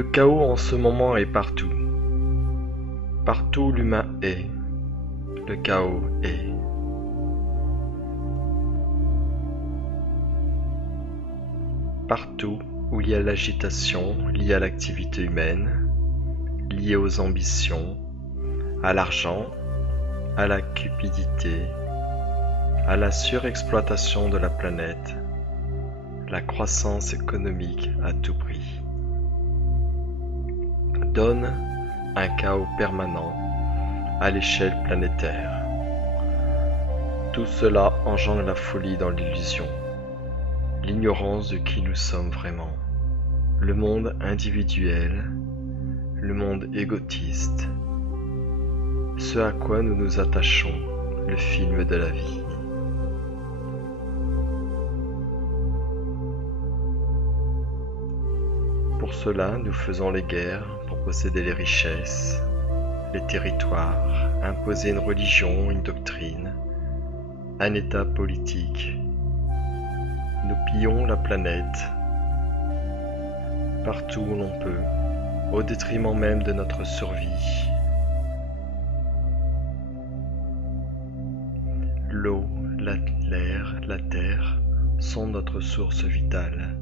Le chaos en ce moment est partout. Partout où l'humain est, le chaos est. Partout où il y a l'agitation liée à l'activité humaine, liée aux ambitions, à l'argent, à la cupidité, à la surexploitation de la planète, la croissance économique à tout prix, donne un chaos permanent à l'échelle planétaire. Tout cela engendre la folie dans l'illusion, l'ignorance de qui nous sommes vraiment, le monde individuel, le monde égotiste, ce à quoi nous nous attachons, le film de la vie. Pour cela, nous faisons les guerres pour posséder les richesses, les territoires, imposer une religion, une doctrine, un état politique. Nous pillons la planète partout où l'on peut, au détriment même de notre survie. L'eau, l'air, la terre sont notre source vitale.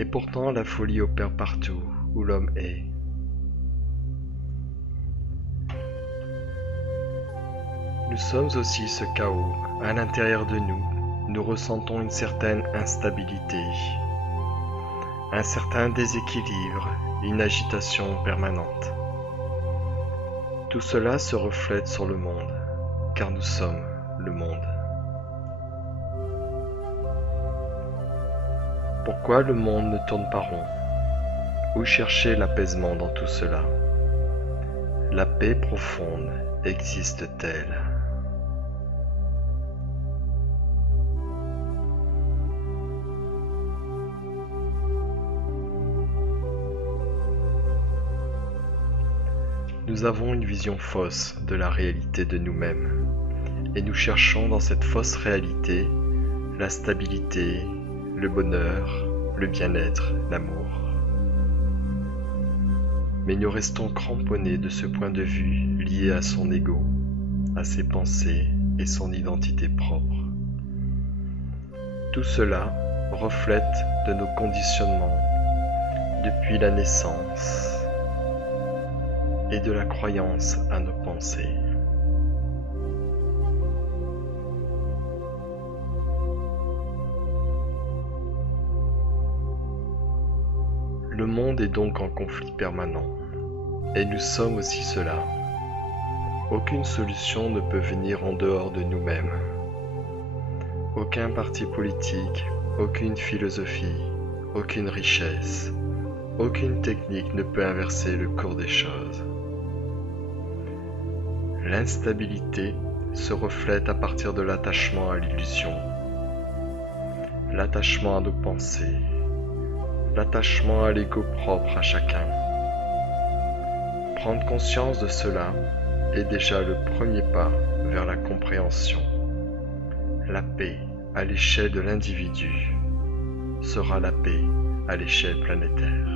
Et pourtant la folie opère partout où l'homme est. Nous sommes aussi ce chaos. À l'intérieur de nous, nous ressentons une certaine instabilité, un certain déséquilibre, une agitation permanente. Tout cela se reflète sur le monde, car nous sommes le monde. Pourquoi le monde ne tourne pas rond? Où chercher l'apaisement dans tout cela? La paix profonde existe-t-elle? Nous avons une vision fausse de la réalité de nous-mêmes, et nous cherchons dans cette fausse réalité la stabilité, le bonheur, le bien-être, l'amour. Mais nous restons cramponnés de ce point de vue lié à son ego, à ses pensées et son identité propre. Tout cela reflète de nos conditionnements depuis la naissance et de la croyance à nos pensées. Le monde est donc en conflit permanent, et nous sommes aussi cela. Aucune solution ne peut venir en dehors de nous-mêmes. Aucun parti politique, aucune philosophie, aucune richesse, aucune technique ne peut inverser le cours des choses. L'instabilité se reflète à partir de l'attachement à l'illusion, l'attachement à nos pensées, l'attachement à l'ego propre à chacun. Prendre conscience de cela est déjà le premier pas vers la compréhension. La paix à l'échelle de l'individu sera la paix à l'échelle planétaire.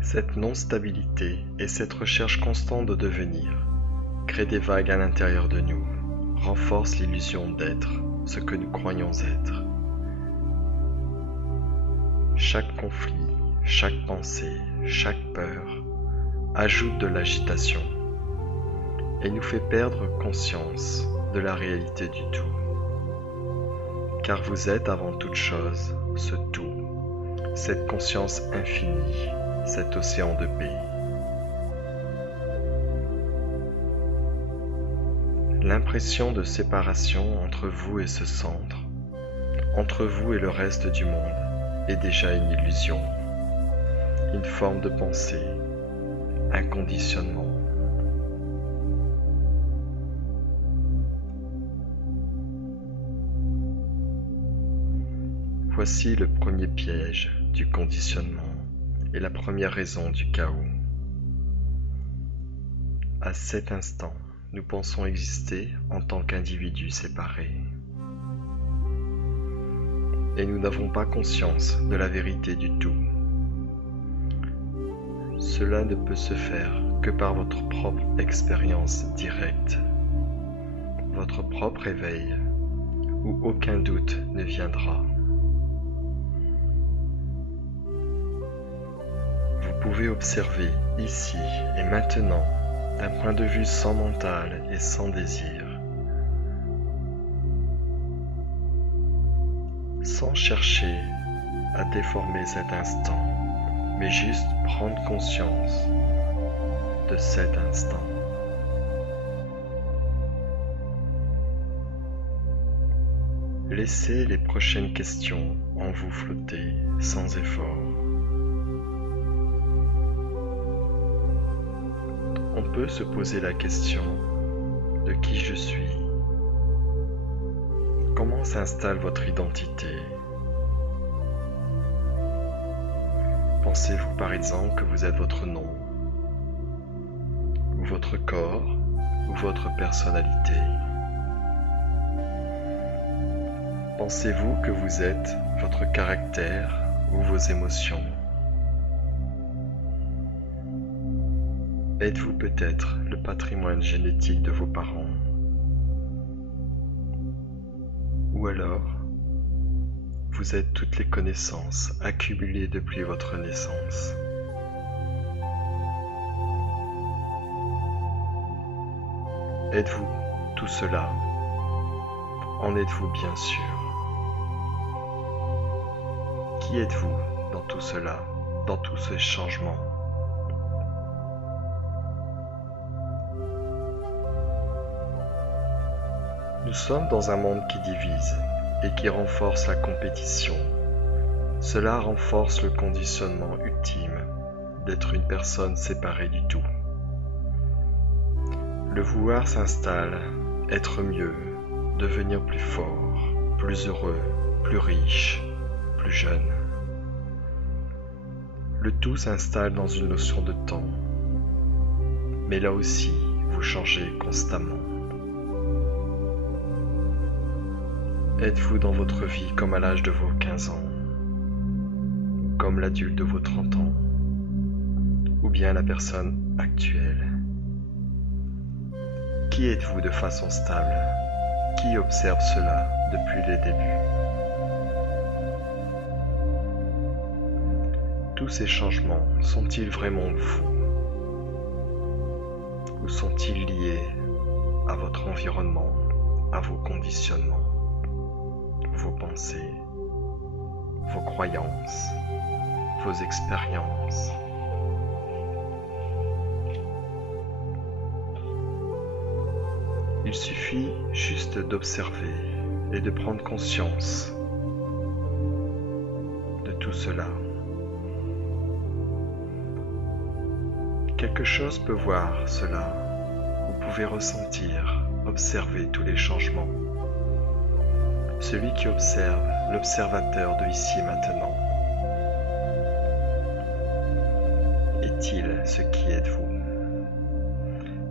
Cette non-stabilité et cette recherche constante de devenir créent des vagues à l'intérieur de nous, renforcent l'illusion d'être ce que nous croyons être. Chaque conflit, chaque pensée, chaque peur ajoute de l'agitation et nous fait perdre conscience de la réalité du tout. Car vous êtes avant toute chose ce tout, cette conscience infinie, cet océan de paix. L'impression de séparation entre vous et ce centre, entre vous et le reste du monde, est déjà une illusion, une forme de pensée, un conditionnement. Voici le premier piège du conditionnement et la première raison du chaos. À cet instant, nous pensons exister en tant qu'individus séparés. et nous n'avons pas conscience de la vérité du tout. Cela ne peut se faire que par votre propre expérience directe, votre propre éveil, où aucun doute ne viendra. Vous pouvez observer ici et maintenant d'un point de vue sans mental et sans désir, sans chercher à déformer cet instant, mais juste prendre conscience de cet instant. Laissez les prochaines questions en vous flotter sans effort. On peut se poser la question de qui je suis. Comment s'installe votre identité? Pensez-vous par exemple que vous êtes votre nom, ou votre corps, ou votre personnalité? Pensez-vous que vous êtes votre caractère ou vos émotions? Êtes-vous peut-être le patrimoine génétique de vos parents? Ou alors, vous êtes toutes les connaissances accumulées depuis votre naissance? Êtes-vous tout cela? En êtes-vous bien sûr? Qui êtes-vous dans tout cela, dans tous ces changements? Nous sommes dans un monde qui divise et qui renforce la compétition. Cela renforce le conditionnement ultime d'être une personne séparée du tout. Le vouloir s'installe, être mieux, devenir plus fort, plus heureux, plus riche, plus jeune. Le tout s'installe dans une notion de temps, mais là aussi, vous changez constamment. Êtes-vous dans votre vie comme à l'âge de vos 15 ans, comme l'adulte de vos 30 ans, ou bien la personne actuelle? Qui êtes-vous de façon stable? Qui observe cela depuis les débuts? Tous ces changements sont-ils vraiment vous? Ou sont-ils liés à votre environnement, à vos conditionnements, vos pensées, vos croyances, vos expériences? Il suffit juste d'observer et de prendre conscience de tout cela. Quelque chose peut voir cela. Vous pouvez ressentir, observer tous les changements. Celui qui observe, l'observateur de ici et maintenant. Est-il ce qui êtes-vous?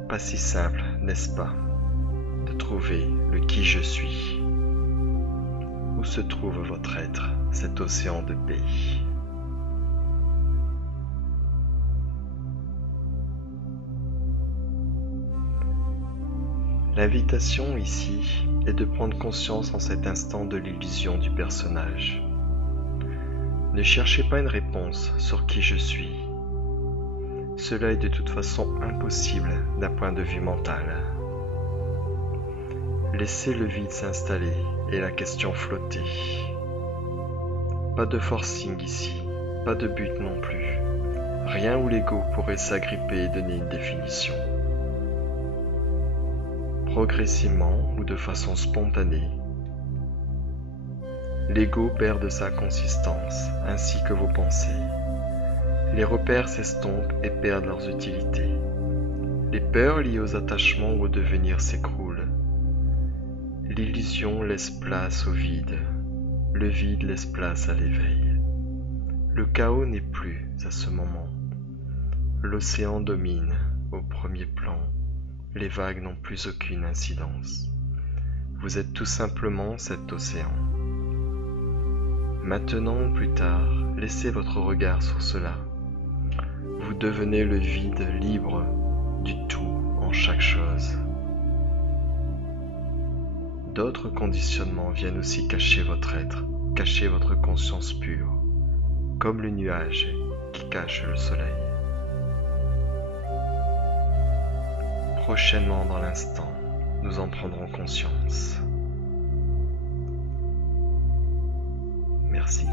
Pas si simple, n'est-ce pas, de trouver le qui je suis? Où se trouve votre être, cet océan de paix? L'invitation ici est de prendre conscience en cet instant de l'illusion du personnage. Ne cherchez pas une réponse sur qui je suis. Cela est de toute façon impossible d'un point de vue mental. Laissez le vide s'installer et la question flotter. Pas de forcing ici, pas de but non plus. Rien où l'ego pourrait s'agripper et donner une définition. Progressivement ou de façon spontanée, l'ego perd de sa consistance, ainsi que vos pensées. Les repères s'estompent et perdent leurs utilités. Les peurs liées aux attachements ou au devenir s'écroulent. L'illusion laisse place au vide. Le vide laisse place à l'éveil. Le chaos n'est plus à ce moment. L'océan domine au premier plan. Les vagues n'ont plus aucune incidence. Vous êtes tout simplement cet océan. Maintenant ou plus tard, laissez votre regard sur cela. Vous devenez le vide libre du tout en chaque chose. D'autres conditionnements viennent aussi cacher votre être, cacher votre conscience pure, comme le nuage qui cache le soleil. Prochainement dans l'instant, nous en prendrons conscience. Merci.